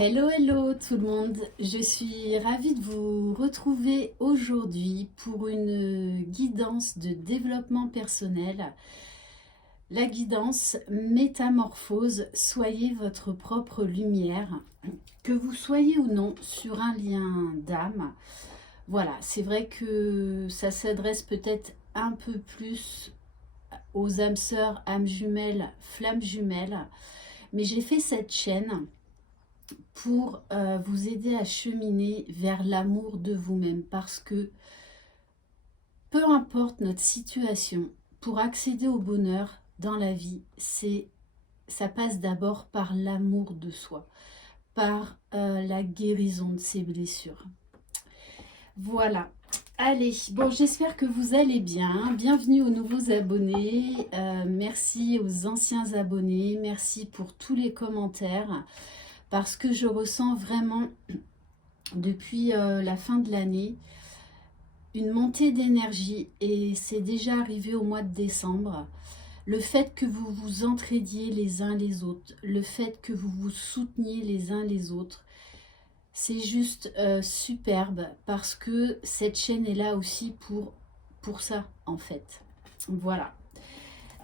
Hello, hello tout le monde, je suis ravie de vous retrouver aujourd'hui pour une guidance de développement personnel. La guidance métamorphose, soyez votre propre lumière, que vous soyez ou non sur un lien d'âme. Voilà, c'est vrai que ça s'adresse peut-être un peu plus aux âmes sœurs, âmes jumelles, flammes jumelles, mais j'ai fait cette chaîne pour vous aider à cheminer vers l'amour de vous-même parce que peu importe notre situation, pour accéder au bonheur dans la vie, ça passe d'abord par l'amour de soi, par la guérison de ses blessures. Voilà. Allez, bon, j'espère que vous allez bien. Bienvenue aux nouveaux abonnés. Merci aux anciens abonnés. Merci pour tous les commentaires. Parce que je ressens vraiment, depuis la fin de l'année, une montée d'énergie. Et c'est déjà arrivé au mois de décembre. Le fait que vous vous entraidiez les uns les autres, le fait que vous vous souteniez les uns les autres, c'est juste superbe parce que cette chaîne est là aussi pour ça en fait. Voilà.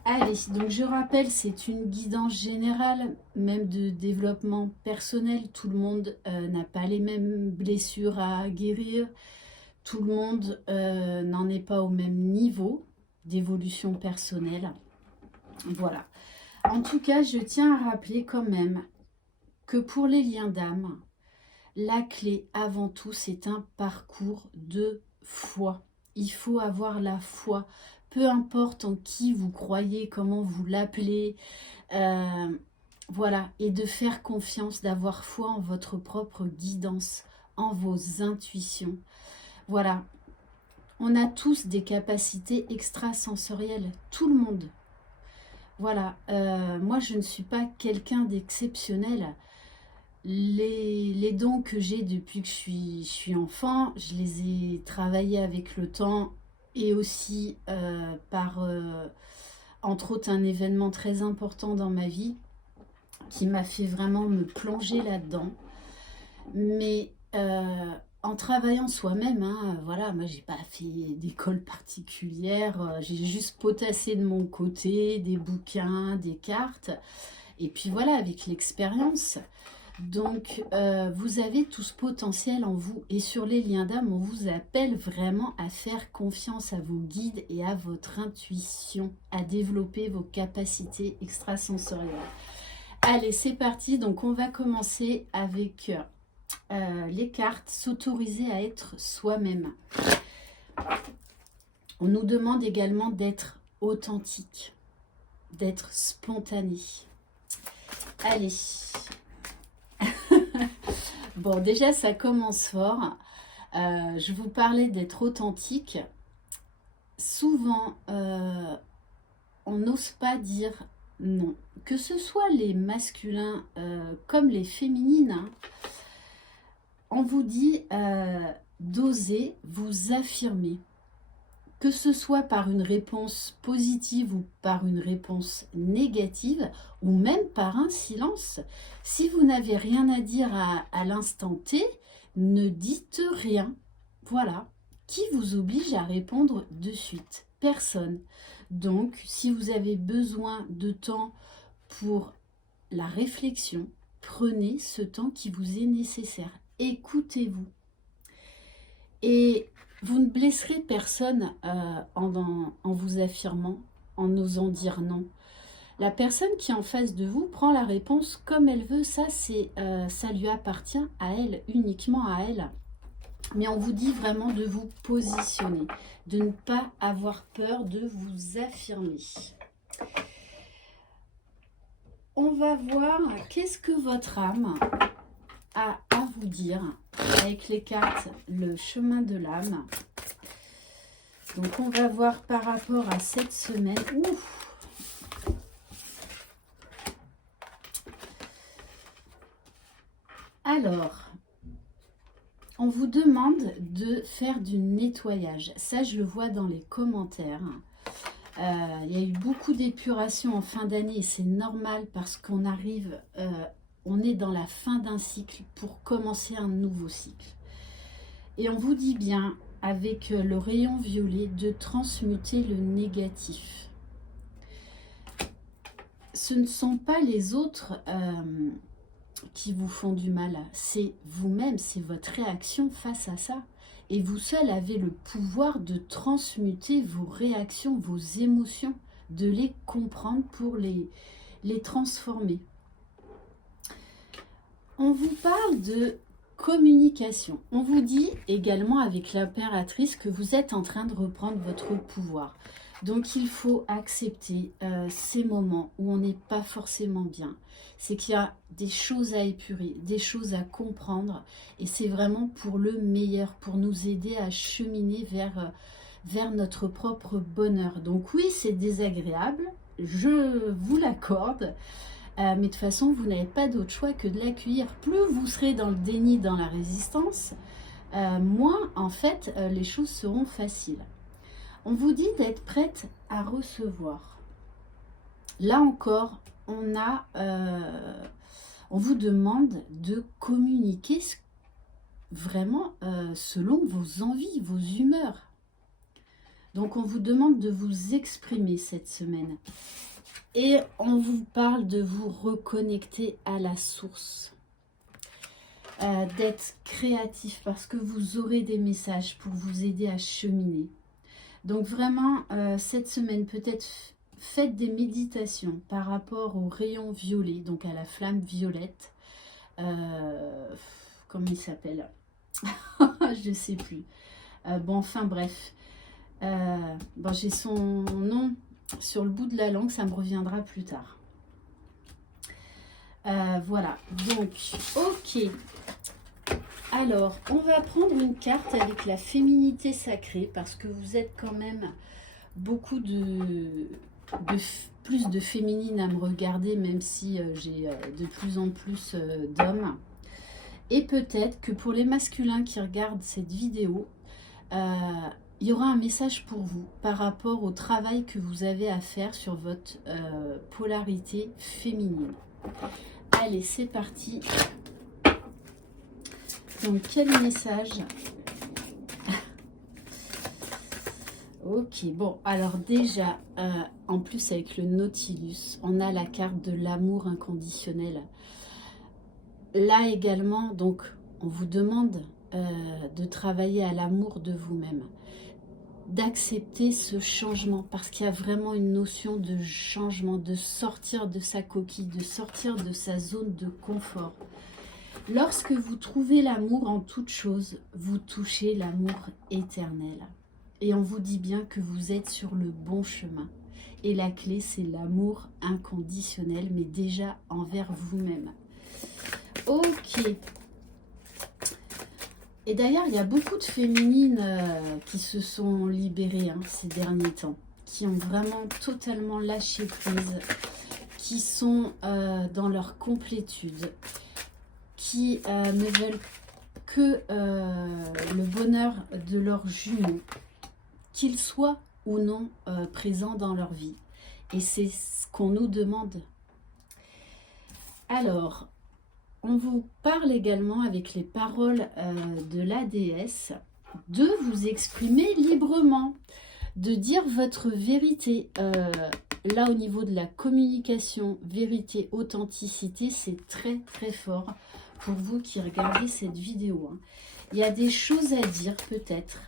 Allez, donc je rappelle, c'est une guidance générale, même de développement personnel. Tout le monde n'a pas les mêmes blessures à guérir. Tout le monde n'en est pas au même niveau d'évolution personnelle. Voilà. En tout cas, je tiens à rappeler quand même que pour les liens d'âme, la clé avant tout, c'est un parcours de foi. Il faut avoir la foi. Peu importe en qui vous croyez, comment vous l'appelez, voilà. Et de faire confiance, d'avoir foi en votre propre guidance, en vos intuitions. Voilà. On a tous des capacités extrasensorielles. Tout le monde. Voilà. Moi, je ne suis pas quelqu'un d'exceptionnel. Les dons que j'ai depuis que je suis enfant, je les ai travaillés avec le temps et aussi par, entre autres, un événement très important dans ma vie qui m'a fait vraiment me plonger là-dedans. Mais en travaillant soi-même, hein, voilà, moi j'ai pas fait d'école particulière, j'ai juste potassé de mon côté des bouquins, des cartes, et puis voilà, avec l'expérience. Donc, vous avez tout ce potentiel en vous. Et sur les liens d'âme, on vous appelle vraiment à faire confiance à vos guides et à votre intuition, à développer vos capacités extrasensorielles. Allez, c'est parti. Donc, on va commencer avec les cartes, s'autoriser à être soi-même. On nous demande également d'être authentique, d'être spontané. Allez. Bon, déjà, ça commence fort. Je vous parlais d'être authentique. Souvent, on n'ose pas dire non. Que ce soit les masculins comme les féminines, hein, on vous dit d'oser vous affirmer. Que ce soit par une réponse positive ou par une réponse négative, ou même par un silence. Si vous n'avez rien à dire à l'instant T, ne dites rien. Voilà. Qui vous oblige à répondre de suite? Personne. Donc, si vous avez besoin de temps pour la réflexion, prenez ce temps qui vous est nécessaire. Écoutez-vous. Et vous ne blesserez personne en vous affirmant, en osant dire non. La personne qui est en face de vous prend la réponse comme elle veut. Ça lui appartient à elle, uniquement à elle. Mais on vous dit vraiment de vous positionner, de ne pas avoir peur de vous affirmer. On va voir qu'est-ce que votre âme a à vous dire avec les cartes le chemin de l'âme. Donc on va voir par rapport à cette semaine. Ouf. Alors, on vous demande de faire du nettoyage. Ça, je le vois dans les commentaires. Il y a eu beaucoup d'épuration en fin d'année et c'est normal parce qu'on arrive on est dans la fin d'un cycle pour commencer un nouveau cycle. Et on vous dit bien, avec le rayon violet, de transmuter le négatif. Ce ne sont pas les autres qui vous font du mal, c'est vous-même, c'est votre réaction face à ça. Et vous seul avez le pouvoir de transmuter vos réactions, vos émotions, de les comprendre pour les transformer. On vous parle de communication. On vous dit également avec l'impératrice que vous êtes en train de reprendre votre pouvoir. Donc il faut accepter ces moments où on n'est pas forcément bien. C'est qu'il y a des choses à épurer, des choses à comprendre. Et c'est vraiment pour le meilleur, pour nous aider à cheminer vers notre propre bonheur. Donc oui, c'est désagréable, je vous l'accorde. Mais de toute façon, vous n'avez pas d'autre choix que de l'accueillir. Plus vous serez dans le déni, dans la résistance, moins en fait les choses seront faciles. On vous dit d'être prête à recevoir. Là encore, on vous demande de communiquer vraiment selon vos envies, vos humeurs. Donc on vous demande de vous exprimer cette semaine. Et on vous parle de vous reconnecter à la source. D'être créatif parce que vous aurez des messages pour vous aider à cheminer. Donc vraiment, cette semaine, peut-être faites des méditations par rapport au rayon violet, donc à la flamme violette. Comment il s'appelle? Je ne sais plus. Bon, enfin bref. Bon, j'ai son nom sur le bout de la langue, ça me reviendra plus tard. Voilà, donc, ok. Alors, on va prendre une carte avec la féminité sacrée, parce que vous êtes quand même beaucoup plus de féminines à me regarder, même si j'ai de plus en plus d'hommes. Et peut-être que pour les masculins qui regardent cette vidéo, il y aura un message pour vous par rapport au travail que vous avez à faire sur votre polarité féminine. Allez, c'est parti. Donc, quel message? Ok, bon, alors déjà, en plus avec le Nautilus, on a la carte de l'amour inconditionnel. Là également, donc, on vous demande de travailler à l'amour de vous-même, d'accepter ce changement, parce qu'il y a vraiment une notion de changement, de sortir de sa coquille, de sortir de sa zone de confort. Lorsque vous trouvez l'amour en toute chose, vous touchez l'amour éternel. Et on vous dit bien que vous êtes sur le bon chemin. Et la clé, c'est l'amour inconditionnel, mais déjà envers vous-même. Ok. Et d'ailleurs, il y a beaucoup de féminines qui se sont libérées ces derniers temps, qui ont vraiment totalement lâché prise, qui sont dans leur complétude, qui ne veulent que le bonheur de leurs jumeaux, qu'ils soient ou non présents dans leur vie. Et c'est ce qu'on nous demande. Alors, on vous parle également avec les paroles de la déesse de vous exprimer librement, de dire votre vérité. Là, au niveau de la communication, vérité, authenticité, c'est très très fort pour vous qui regardez cette vidéo. Il y a des choses à dire peut-être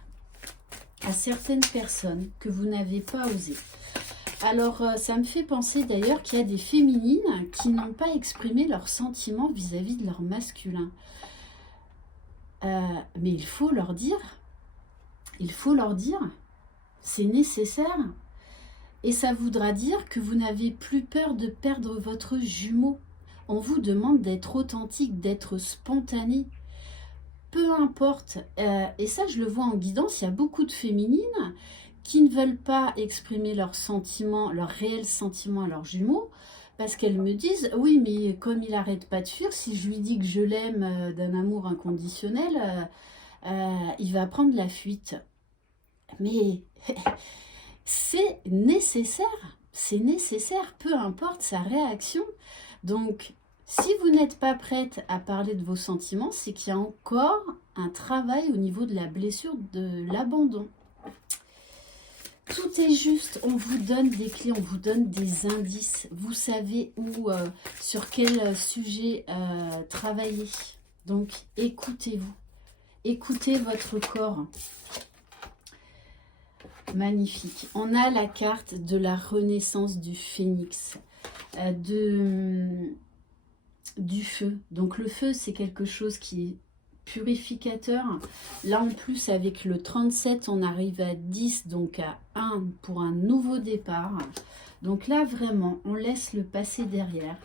à certaines personnes que vous n'avez pas osé. Alors, ça me fait penser d'ailleurs qu'il y a des féminines qui n'ont pas exprimé leurs sentiments vis-à-vis de leur masculin. Mais il faut leur dire. Il faut leur dire. C'est nécessaire. Et ça voudra dire que vous n'avez plus peur de perdre votre jumeau. On vous demande d'être authentique, d'être spontané. Peu importe. Et ça, je le vois en guidance, il y a beaucoup de féminines qui ne veulent pas exprimer leurs sentiments, leurs réels sentiments à leurs jumeaux, parce qu'elles me disent, oui, mais comme il n'arrête pas de fuir, si je lui dis que je l'aime d'un amour inconditionnel, il va prendre la fuite. Mais c'est nécessaire, peu importe sa réaction. Donc, Si vous n'êtes pas prête à parler de vos sentiments, c'est qu'il y a encore un travail au niveau de la blessure de l'abandon. Tout est juste, on vous donne des clés, on vous donne des indices. Vous savez où, sur quel sujet travailler. Donc, écoutez-vous. Écoutez votre corps. Magnifique. On a la carte de la renaissance du phénix, du feu. Donc, le feu, c'est quelque chose qui est purificateur. Là en plus avec le 37 on arrive à 10, donc à 1 pour un nouveau départ. Donc là vraiment on laisse le passé derrière.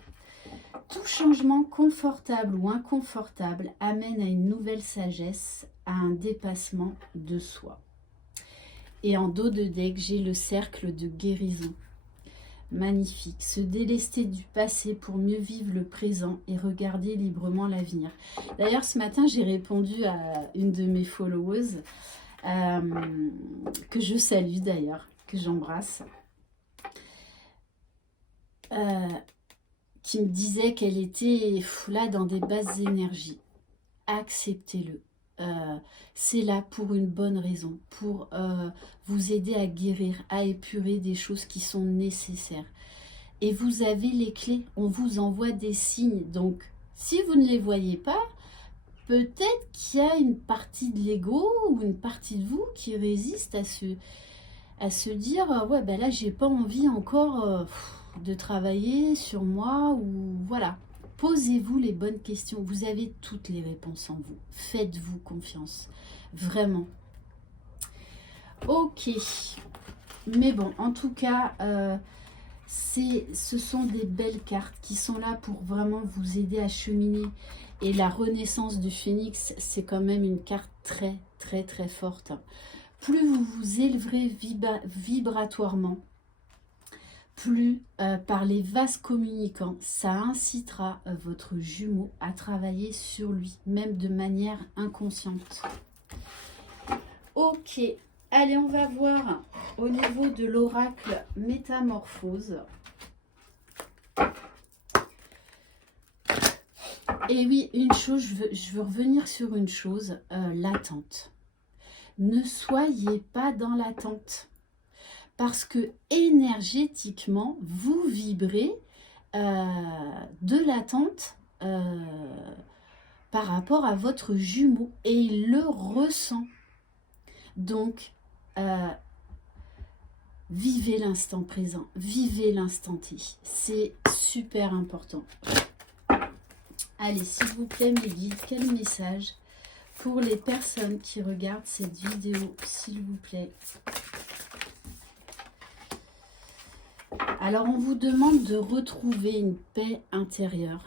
Tout changement confortable ou inconfortable amène à une nouvelle sagesse, à un dépassement de soi. Et en dos de deck j'ai le cercle de guérison. Magnifique, se délester du passé pour mieux vivre le présent et regarder librement l'avenir. D'ailleurs, ce matin, j'ai répondu à une de mes followers, que je salue d'ailleurs, que j'embrasse, qui me disait qu'elle était là dans des basses énergies. Acceptez-le. C'est là pour une bonne raison, pour vous aider à guérir, à épurer des choses qui sont nécessaires. Et vous avez les clés, on vous envoie des signes. Donc, si vous ne les voyez pas, peut-être qu'il y a une partie de l'ego ou une partie de vous qui résiste à se dire ouais, ben là, j'ai pas envie encore de travailler sur moi ou voilà. Posez-vous les bonnes questions. Vous avez toutes les réponses en vous. Faites-vous confiance. Vraiment. Ok. Mais bon, en tout cas, ce sont des belles cartes qui sont là pour vraiment vous aider à cheminer. Et la renaissance du phénix, c'est quand même une carte très, très, très forte. Plus vous vous élèverez vibratoirement, plus par les vases communicants, ça incitera votre jumeau à travailler sur lui, même de manière inconsciente. Ok, allez, on va voir au niveau de l'oracle Métamorphose. Et oui, une chose, je veux revenir sur une chose, l'attente. Ne soyez pas dans l'attente. Parce que énergétiquement, vous vibrez de l'attente par rapport à votre jumeau et il le ressent. Donc, vivez l'instant présent, vivez l'instant T. C'est super important. Allez, s'il vous plaît, mes guides, quel message pour les personnes qui regardent cette vidéo, s'il vous plaît? Alors, on vous demande de retrouver une paix intérieure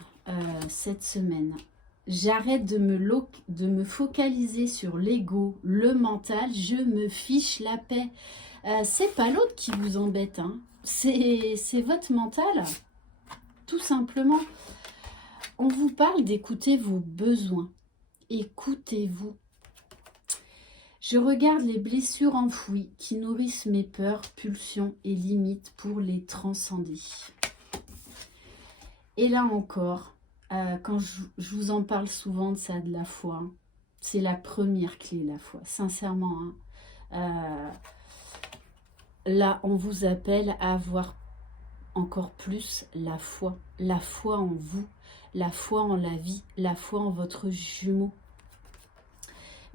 cette semaine. J'arrête de me focaliser sur l'ego, le mental. Je me fiche la paix. C'est pas l'autre qui vous embête, hein. C'est votre mental, tout simplement. On vous parle d'écouter vos besoins. Écoutez-vous. Je regarde les blessures enfouies qui nourrissent mes peurs, pulsions et limites pour les transcender. Et là encore, quand je vous en parle souvent de ça, de la foi, hein, c'est la première clé, la foi, sincèrement. Hein, là, on vous appelle à avoir encore plus la foi en vous, la foi en la vie, la foi en votre jumeau.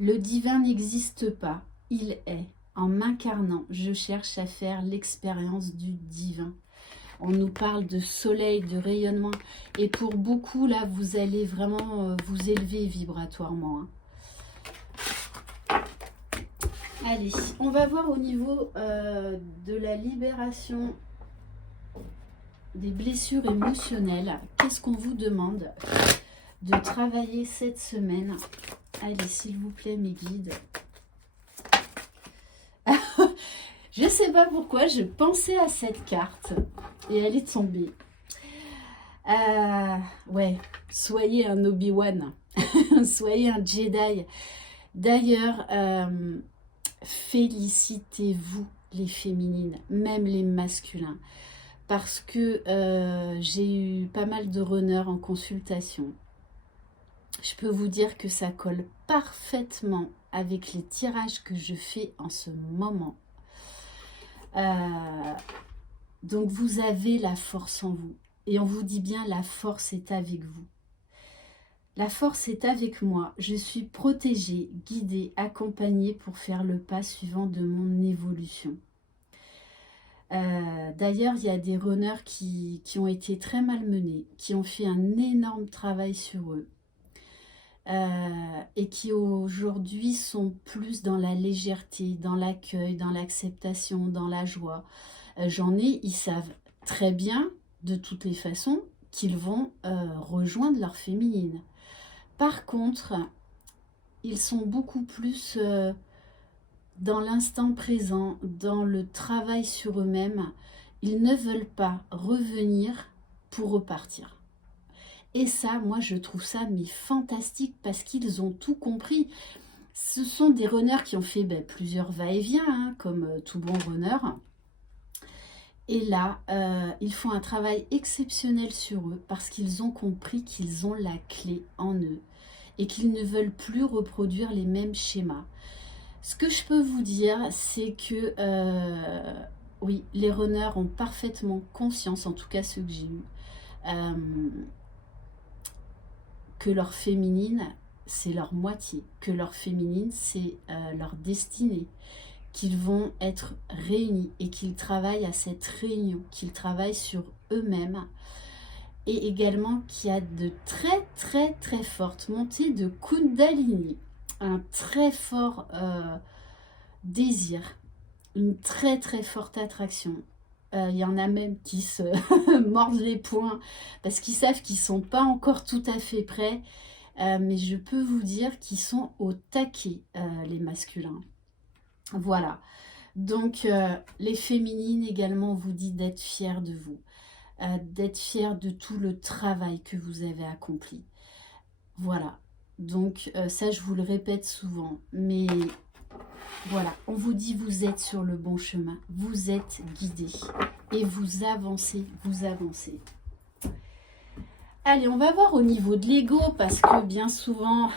Le divin n'existe pas, il est. En m'incarnant, je cherche à faire l'expérience du divin. On nous parle de soleil, de rayonnement. Et pour beaucoup, là, vous allez vraiment vous élever vibratoirement. Hein. Allez, on va voir au niveau de la libération des blessures émotionnelles. Qu'est-ce qu'on vous demande de travailler cette semaine? Allez, s'il vous plaît, mes guides. Je ne sais pas pourquoi, je pensais à cette carte et elle est tombée. Ouais, soyez un Obi-Wan, soyez un Jedi. D'ailleurs, félicitez-vous les féminines, même les masculins. parce que j'ai eu pas mal de runners en consultation. Je peux vous dire que ça colle parfaitement avec les tirages que je fais en ce moment. Donc vous avez la force en vous. Et on vous dit bien, la force est avec vous. La force est avec moi. Je suis protégée, guidée, accompagnée pour faire le pas suivant de mon évolution. D'ailleurs, il y a des runners qui ont été très malmenés, qui ont fait un énorme travail sur eux. Et qui aujourd'hui sont plus dans la légèreté, dans l'accueil, dans l'acceptation, dans la joie. J'en ai, ils savent très bien, de toutes les façons, qu'ils vont rejoindre leur féminine. Par contre, ils sont beaucoup plus dans l'instant présent, dans le travail sur eux-mêmes. Ils ne veulent pas revenir pour repartir. Et ça, moi, je trouve ça mais fantastique parce qu'ils ont tout compris. Ce sont des runners qui ont fait plusieurs va-et-vient, hein, comme tout bon runner. Et là, ils font un travail exceptionnel sur eux parce qu'ils ont compris qu'ils ont la clé en eux et qu'ils ne veulent plus reproduire les mêmes schémas. Ce que je peux vous dire, c'est que oui, les runners ont parfaitement conscience, en tout cas ceux que j'ai eus, que leur féminine, c'est leur moitié, que leur féminine, c'est leur destinée, qu'ils vont être réunis et qu'ils travaillent à cette réunion, qu'ils travaillent sur eux-mêmes, et également qu'il y a de très très très fortes montées de Kundalini, un très fort désir, une très très forte attraction. Il y en a même qui se mordent les poings parce qu'ils savent qu'ils ne sont pas encore tout à fait prêts. Mais je peux vous dire qu'ils sont au taquet, les masculins. Voilà. Donc, les féminines également, on vous dit d'être fiers de vous. D'être fiers de tout le travail que vous avez accompli. Voilà. Donc, ça, je vous le répète souvent. Mais voilà, on vous dit vous êtes sur le bon chemin, vous êtes guidés et vous avancez, vous avancez. Allez, on va voir au niveau de l'ego parce que bien souvent,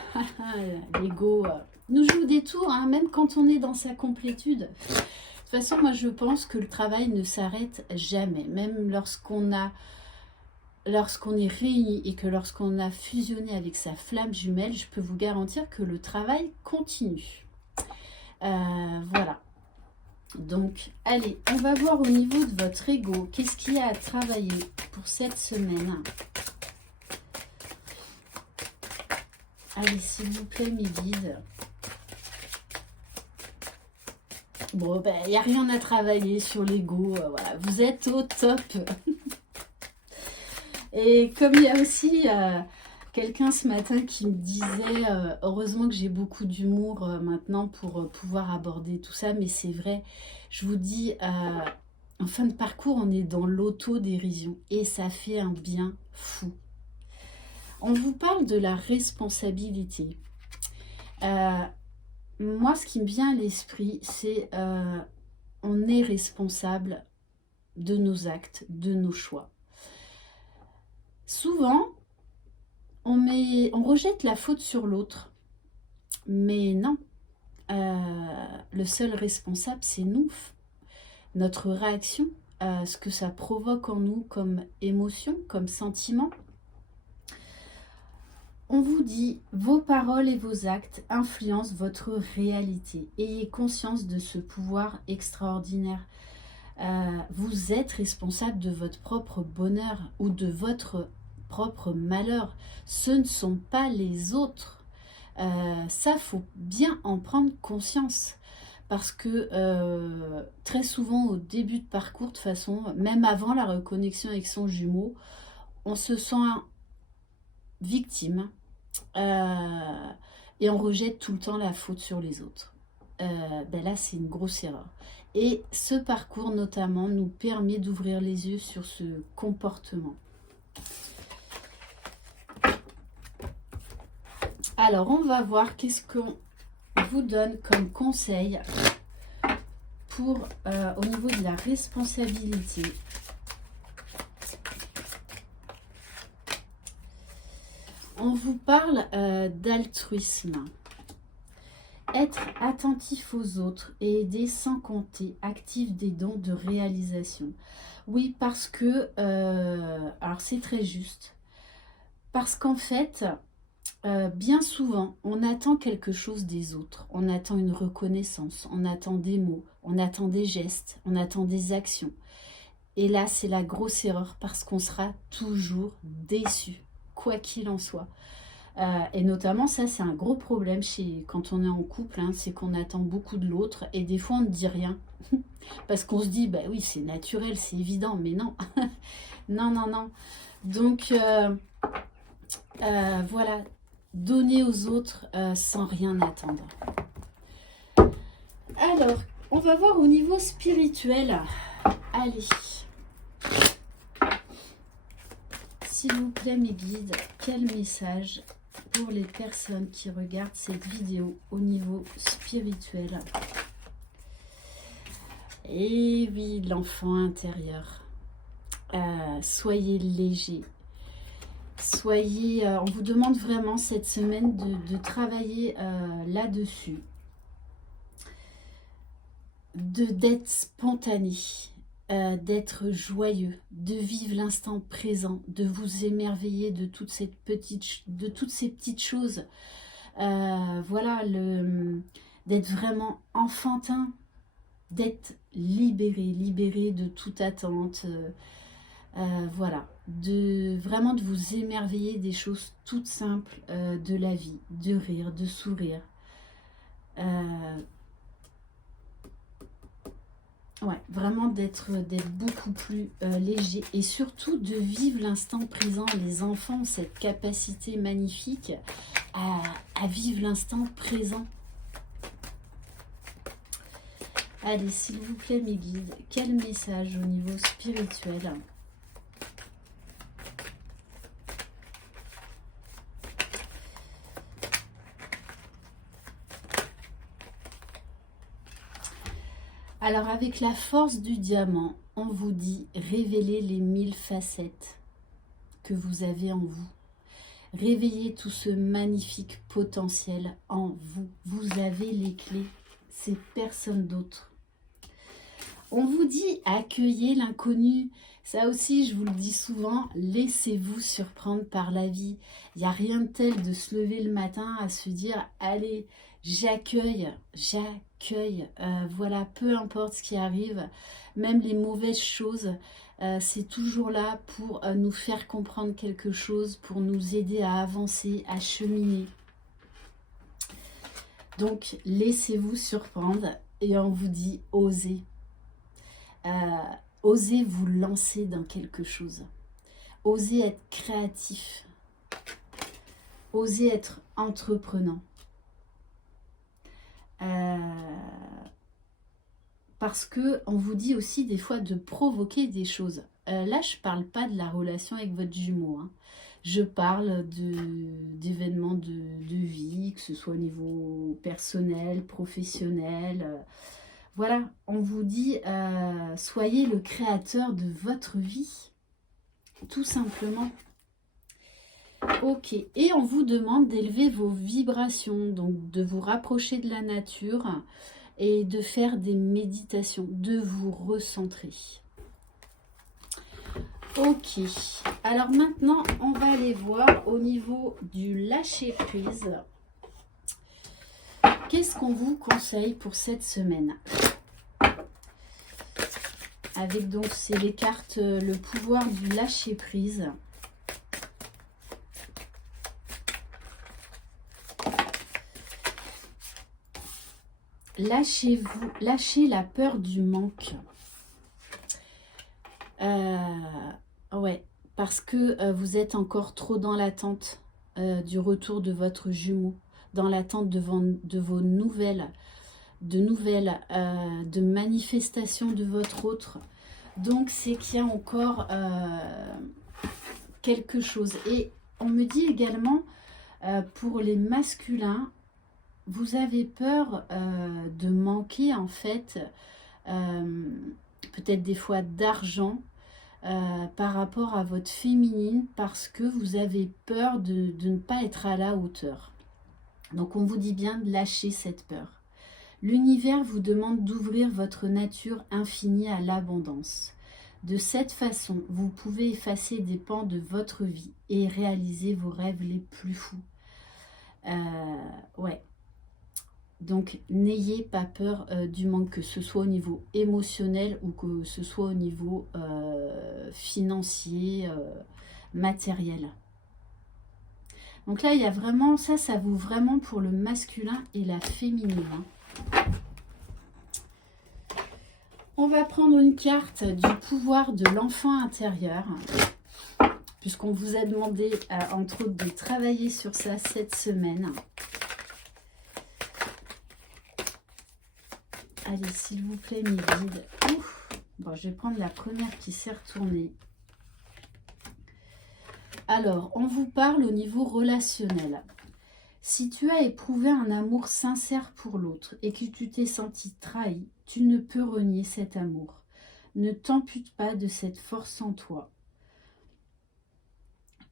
l'ego nous joue des tours, hein, même quand on est dans sa complétude. De toute façon, moi je pense que le travail ne s'arrête jamais, même lorsqu'on est réuni et que lorsqu'on a fusionné avec sa flamme jumelle, je peux vous garantir que le travail continue. Voilà. Donc, allez, on va voir au niveau de votre ego. Qu'est-ce qu'il y a à travailler pour cette semaine? Allez, s'il vous plaît, mes guides. Bon, il n'y a rien à travailler sur l'ego. Voilà, vous êtes au top. Et comme il y a aussi... quelqu'un ce matin qui me disait heureusement que j'ai beaucoup d'humour maintenant pour pouvoir aborder tout ça, mais c'est vrai, je vous dis, en fin de parcours, on est dans l'autodérision et ça fait un bien fou. On vous parle de la responsabilité. Moi, ce qui me vient à l'esprit, c'est on est responsable de nos actes, de nos choix. Souvent, on rejette la faute sur l'autre, mais non, le seul responsable, c'est nous. Notre réaction, ce que ça provoque en nous comme émotion, comme sentiment. On vous dit, vos paroles et vos actes influencent votre réalité. Ayez conscience de ce pouvoir extraordinaire. Vous êtes responsable de votre propre bonheur ou de votre propre malheur. Ce ne sont pas les autres. Ça, faut bien en prendre conscience. Parce que très souvent, au début de parcours, de façon, même avant la reconnexion avec son jumeau, on se sent victime et on rejette tout le temps la faute sur les autres. Là, c'est une grosse erreur. Et ce parcours, notamment, nous permet d'ouvrir les yeux sur ce comportement. Alors, on va voir qu'est-ce qu'on vous donne comme conseil pour au niveau de la responsabilité. on vous parle d'altruisme. Être attentif aux autres et aider sans compter, active des dons de réalisation. Oui, parce que, alors c'est très juste, parce qu'en fait, bien souvent, on attend quelque chose des autres. On attend une reconnaissance, on attend des mots, on attend des gestes, on attend des actions. Et là, c'est la grosse erreur parce qu'on sera toujours déçu, quoi qu'il en soit. Et notamment, ça, c'est un gros problème quand on est en couple, hein, c'est qu'on attend beaucoup de l'autre et des fois, on ne dit rien. Parce qu'on se dit, bah oui, c'est naturel, c'est évident, mais non. Non, non, non. Donc, voilà, donner aux autres sans rien attendre. Alors, on va voir au niveau spirituel. Allez. S'il vous plaît, mes guides, quel message pour les personnes qui regardent cette vidéo au niveau spirituel? Et oui, l'enfant intérieur. Soyez léger. Soyez, on vous demande vraiment cette semaine de travailler là-dessus. D'être spontané. D'être joyeux, de vivre l'instant présent, de vous émerveiller de toutes ces petites choses. Voilà, d'être vraiment enfantin, d'être libéré de toute attente. Voilà, vraiment de vous émerveiller des choses toutes simples de la vie, de rire, de sourire. Ouais, vraiment d'être beaucoup plus léger et surtout de vivre l'instant présent. Les enfants ont cette capacité magnifique à vivre l'instant présent. Allez, s'il vous plaît, mes guides, quel message au niveau spirituel ? Alors, avec la force du diamant, on vous dit révélez les 1000 facettes que vous avez en vous. Réveillez tout ce magnifique potentiel en vous. Vous avez les clés, c'est personne d'autre. On vous dit accueillez l'inconnu. Ça aussi, je vous le dis souvent, laissez-vous surprendre par la vie. Il n'y a rien de tel de se lever le matin à se dire allez, j'accueille. Voilà, peu importe ce qui arrive, même les mauvaises choses, c'est toujours là pour nous faire comprendre quelque chose, pour nous aider à avancer, à cheminer. Donc, laissez-vous surprendre et on vous dit osez. Osez vous lancer dans quelque chose. Osez être créatif. Osez être entreprenant. Parce que on vous dit aussi des fois de provoquer des choses. Là, je parle pas de la relation avec votre jumeau. Hein. Je parle d'événements de vie, que ce soit au niveau personnel, professionnel. Voilà, on vous dit soyez le créateur de votre vie. Tout simplement. Ok, et on vous demande d'élever vos vibrations, donc de vous rapprocher de la nature et de faire des méditations, de vous recentrer. Ok, alors maintenant on va aller voir au niveau du lâcher prise. Qu'est-ce qu'on vous conseille pour cette semaine? Avec donc c'est les cartes le pouvoir du lâcher prise. Lâchez-vous, lâchez la peur du manque. Ouais, parce que vous êtes encore trop dans l'attente du retour de votre jumeau, dans l'attente de vos nouvelles, de manifestations de votre autre. Donc, c'est qu'il y a encore quelque chose. Et on me dit également, pour les masculins, vous avez peur de manquer en fait, peut-être des fois d'argent, par rapport à votre féminine parce que vous avez peur de ne pas être à la hauteur. Donc on vous dit bien de lâcher cette peur. L'univers vous demande d'ouvrir votre nature infinie à l'abondance. De cette façon, vous pouvez effacer des pans de votre vie et réaliser vos rêves les plus fous. Ouais. Donc, n'ayez pas peur du manque, que ce soit au niveau émotionnel ou que ce soit au niveau financier, matériel. Donc là, il y a vraiment, ça vaut vraiment pour le masculin et la féminine. On va prendre une carte du pouvoir de l'enfant intérieur, puisqu'on vous a demandé, entre autres, de travailler sur ça cette semaine. Allez, s'il vous plaît, mes guides. Ouf. Bon, je vais prendre la première qui s'est retournée. Alors, on vous parle au niveau relationnel. Si tu as éprouvé un amour sincère pour l'autre et que tu t'es senti trahi, tu ne peux renier cet amour. Ne t'ampute pas de cette force en toi.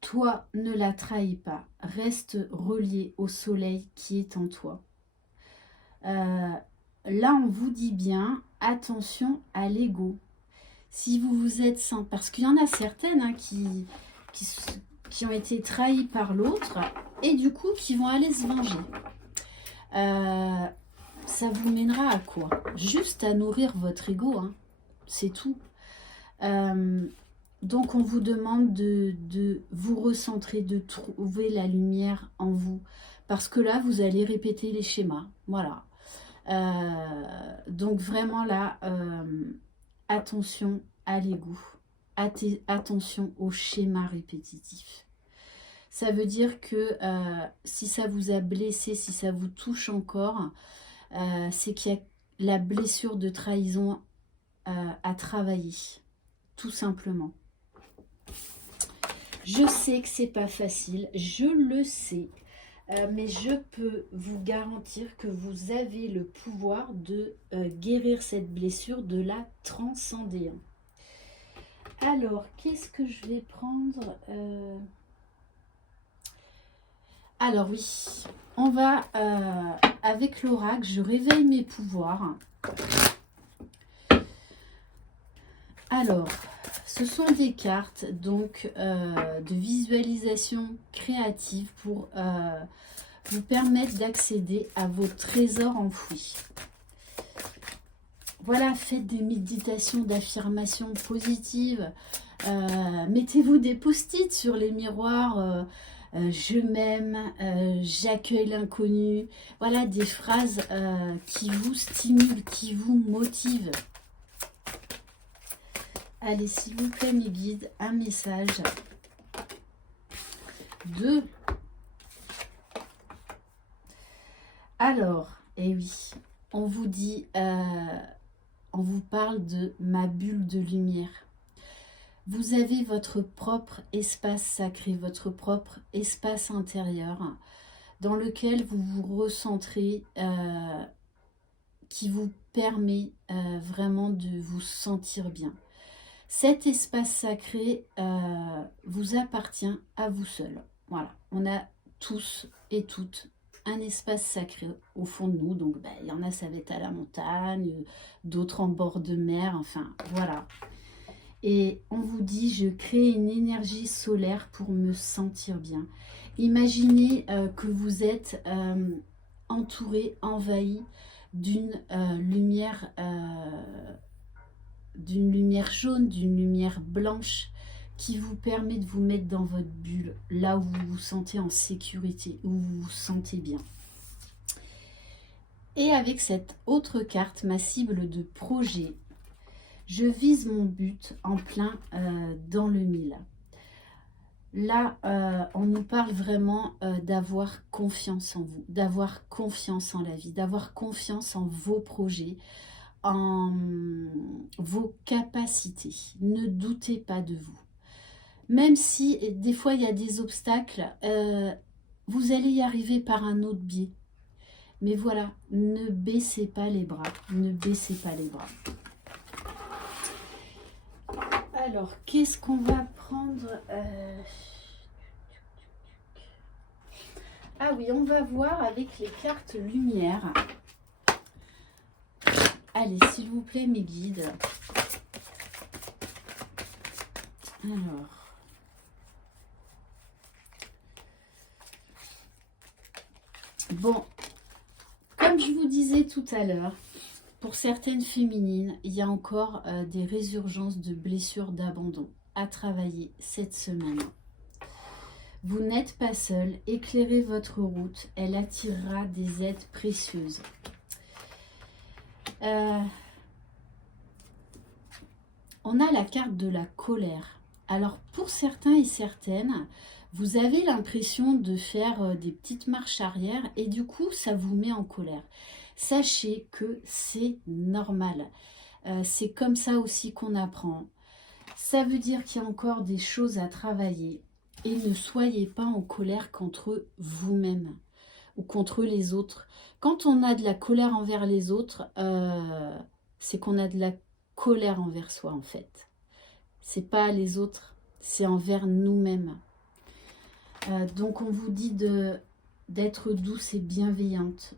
Toi, ne la trahis pas. Reste relié au soleil qui est en toi. Là, on vous dit bien, attention à l'ego. Si vous vous êtes sans... Parce qu'il y en a certaines hein, qui ont été trahies par l'autre et du coup qui vont aller se venger. Ça vous mènera à quoi? Juste à nourrir votre ego, hein. C'est tout. Donc on vous demande de vous recentrer, de trouver la lumière en vous. Parce que là, vous allez répéter les schémas. Voilà. Donc vraiment là, attention à l'ego. Attention aux schémas répétitifs. Ça veut dire que si ça vous a blessé, si ça vous touche encore, c'est qu'il y a la blessure de trahison à travailler, tout simplement. Je sais que c'est pas facile, je le sais, mais je peux vous garantir que vous avez le pouvoir de guérir cette blessure, de la transcender. Alors, qu'est-ce que je vais prendre Alors oui, on va, avec l'oracle, je réveille mes pouvoirs. Alors, ce sont des cartes donc de visualisation créative pour vous permettre d'accéder à vos trésors enfouis. Voilà, faites des méditations d'affirmation positive. Mettez-vous des post-it sur les miroirs. Je m'aime, j'accueille l'inconnu. Voilà, des phrases qui vous stimulent, qui vous motivent. Allez, s'il vous plaît, mes guides, un message. 2. Alors, eh oui, on vous dit, on vous parle de ma bulle de lumière. Vous avez votre propre espace sacré, votre propre espace intérieur dans lequel vous vous recentrez, qui vous permet vraiment de vous sentir bien. Cet espace sacré vous appartient à vous seul. Voilà, on a tous et toutes un espace sacré au fond de nous. Donc, il y en a, ça va être à la montagne, d'autres en bord de mer, enfin, voilà. Et on vous dit, je crée une énergie solaire pour me sentir bien. Imaginez que vous êtes entouré, envahi d'une lumière jaune, d'une lumière blanche qui vous permet de vous mettre dans votre bulle, là où vous vous sentez en sécurité, où vous vous sentez bien. Et avec cette autre carte, ma cible de projet, je vise mon but en plein dans le mille. Là, on nous parle vraiment d'avoir confiance en vous, d'avoir confiance en la vie, d'avoir confiance en vos projets, en vos capacités. Ne doutez pas de vous. Même si des fois il y a des obstacles, vous allez y arriver par un autre biais. Mais voilà, ne baissez pas les bras, ne baissez pas les bras. Alors, qu'est-ce qu'on va prendre Ah oui, on va voir avec les cartes lumière. Allez, s'il vous plaît, mes guides. Alors. Bon, comme je vous disais tout à l'heure, pour certaines féminines, il y a encore des résurgences de blessures d'abandon à travailler cette semaine. Vous n'êtes pas seul, éclairez votre route, elle attirera des aides précieuses. On a la carte de la colère. Alors pour certains et certaines, vous avez l'impression de faire des petites marches arrière et du coup ça vous met en colère. Sachez que c'est normal. C'est comme ça aussi qu'on apprend. Ça veut dire qu'il y a encore des choses à travailler. Et ne soyez pas en colère contre vous-même ou contre les autres. Quand on a de la colère envers les autres, c'est qu'on a de la colère envers soi en fait. C'est pas les autres, c'est envers nous-mêmes. Donc on vous dit d'être douce et bienveillante.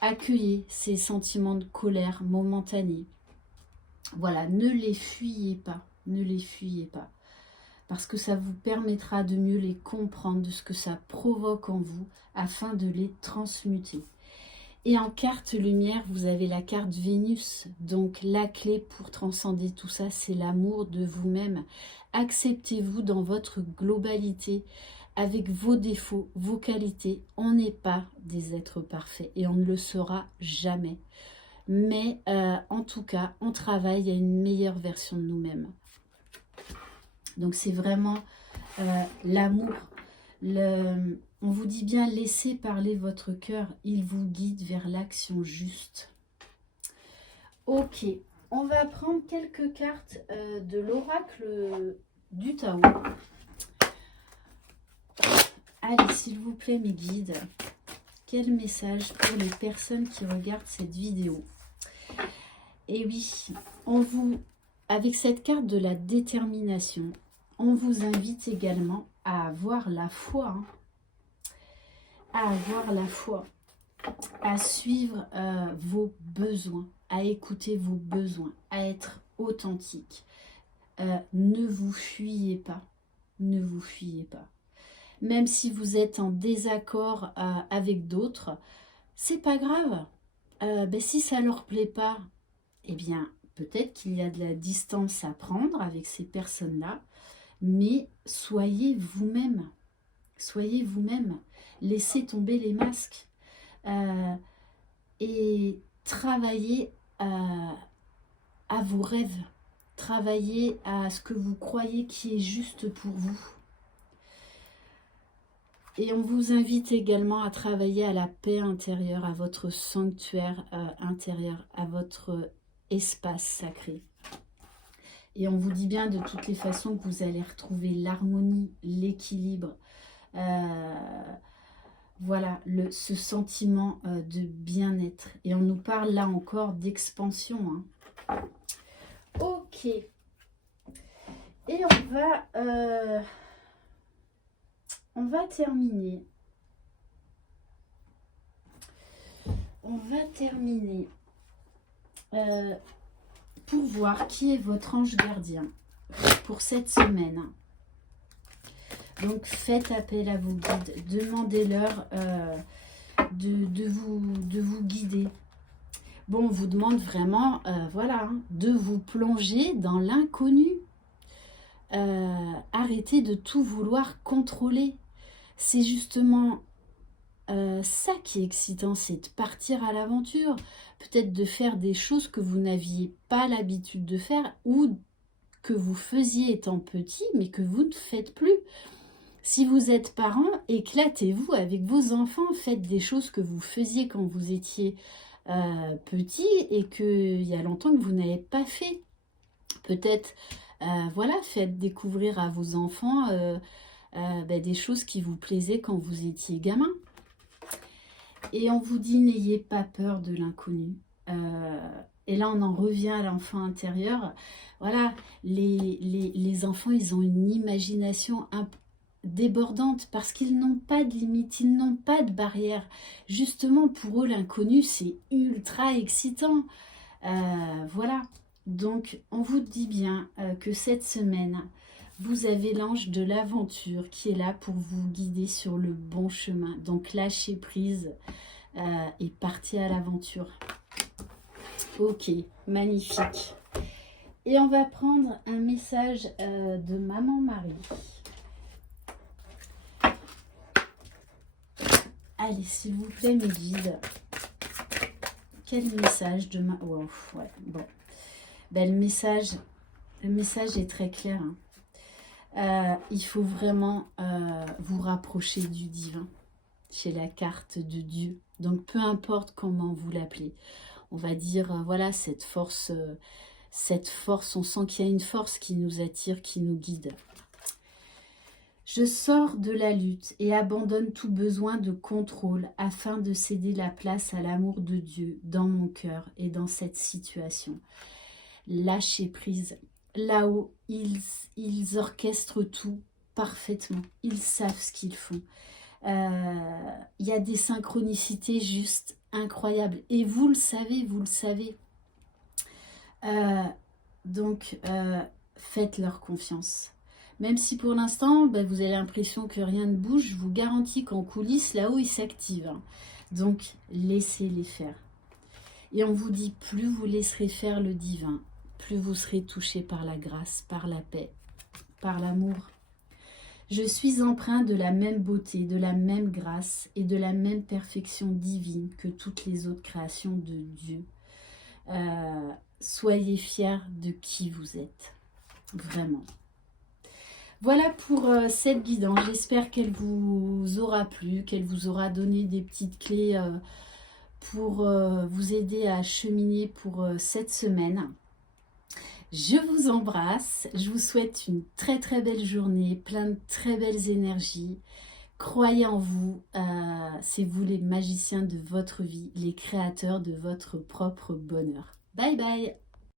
Accueillez ces sentiments de colère momentanés. Voilà, ne les fuyez pas, ne les fuyez pas. Parce que ça vous permettra de mieux les comprendre, de ce que ça provoque en vous, afin de les transmuter. Et en carte lumière, vous avez la carte Vénus. Donc la clé pour transcender tout ça, c'est l'amour de vous-même. Acceptez-vous dans votre globalité, avec vos défauts, vos qualités. On n'est pas des êtres parfaits et on ne le sera jamais. Mais en tout cas, on travaille à une meilleure version de nous-mêmes. Donc c'est vraiment l'amour. On vous dit bien, laissez parler votre cœur. Il vous guide vers l'action juste. Ok, on va prendre quelques cartes de l'oracle du Tao. Allez, s'il vous plaît, mes guides. Quel message pour les personnes qui regardent cette vidéo? Et oui, avec cette carte de la détermination, on vous invite également à avoir la foi, à avoir la foi, à suivre vos besoins, à écouter vos besoins, à être authentique. Ne vous fuyez pas, ne vous fuyez pas. Même si vous êtes en désaccord avec d'autres, c'est pas grave. Si ça leur plaît pas, eh bien, peut-être qu'il y a de la distance à prendre avec ces personnes-là, mais soyez vous-même. Soyez vous-même. Laissez tomber les masques. Et travaillez à vos rêves. Travaillez à ce que vous croyez qui est juste pour vous. Et on vous invite également à travailler à la paix intérieure, à votre sanctuaire intérieur, à votre espace sacré. Et on vous dit bien de toutes les façons que vous allez retrouver l'harmonie, l'équilibre, voilà, ce sentiment de bien-être. Et on nous parle là encore d'expansion. Ok. Et on va terminer. Pour voir qui est votre ange gardien pour cette semaine. Donc faites appel à vos guides, demandez-leur de vous guider. Bon, on vous demande vraiment, de vous plonger dans l'inconnu. Arrêtez de tout vouloir contrôler. C'est justement ça qui est excitant, c'est de partir à l'aventure. Peut-être de faire des choses que vous n'aviez pas l'habitude de faire ou que vous faisiez étant petit, mais que vous ne faites plus. Si vous êtes parent, éclatez-vous avec vos enfants. Faites des choses que vous faisiez quand vous étiez petit et qu'il y a longtemps que vous n'avez pas fait. Peut-être, faites découvrir à vos enfants des choses qui vous plaisaient quand vous étiez gamin. Et on vous dit, n'ayez pas peur de l'inconnu. Et là, on en revient à l'enfant intérieur. Voilà, les enfants, ils ont une imagination débordante parce qu'ils n'ont pas de limites, ils n'ont pas de barrières. Justement, pour eux, l'inconnu, c'est ultra excitant. Voilà, donc on vous dit bien que cette semaine, vous avez l'ange de l'aventure qui est là pour vous guider sur le bon chemin. Donc lâchez prise et partez à l'aventure. Ok, magnifique. Et on va prendre un message de Maman Marie. Allez, s'il vous plaît, mes guides. Quel message de ma... Oh, ouais, bon. Ben, le message est très clair. Il faut vraiment vous rapprocher du divin chez la carte de Dieu. Donc, peu importe comment vous l'appelez. On va dire, voilà, cette force, on sent qu'il y a une force qui nous attire, qui nous guide. Je sors de la lutte et abandonne tout besoin de contrôle afin de céder la place à l'amour de Dieu dans mon cœur et dans cette situation. Lâchez prise. Là-haut, ils orchestrent tout parfaitement. Ils savent ce qu'ils font. Il y a des synchronicités juste incroyables. Et vous le savez, vous le savez. Donc, faites-leur confiance. Même si pour l'instant, vous avez l'impression que rien ne bouge, je vous garantis qu'en coulisses, là-haut, ils s'activent. Donc, laissez-les faire. Et on vous dit, plus vous laisserez faire le divin, plus vous serez touché par la grâce, par la paix, par l'amour. Je suis empreint de la même beauté, de la même grâce et de la même perfection divine que toutes les autres créations de Dieu. Soyez fiers de qui vous êtes, vraiment. Voilà pour cette guidance. J'espère qu'elle vous aura plu, qu'elle vous aura donné des petites clés pour vous aider à cheminer pour cette semaine. Je vous embrasse. Je vous souhaite une très très belle journée, plein de très belles énergies. Croyez en vous. C'est vous les magiciens de votre vie, les créateurs de votre propre bonheur. Bye bye.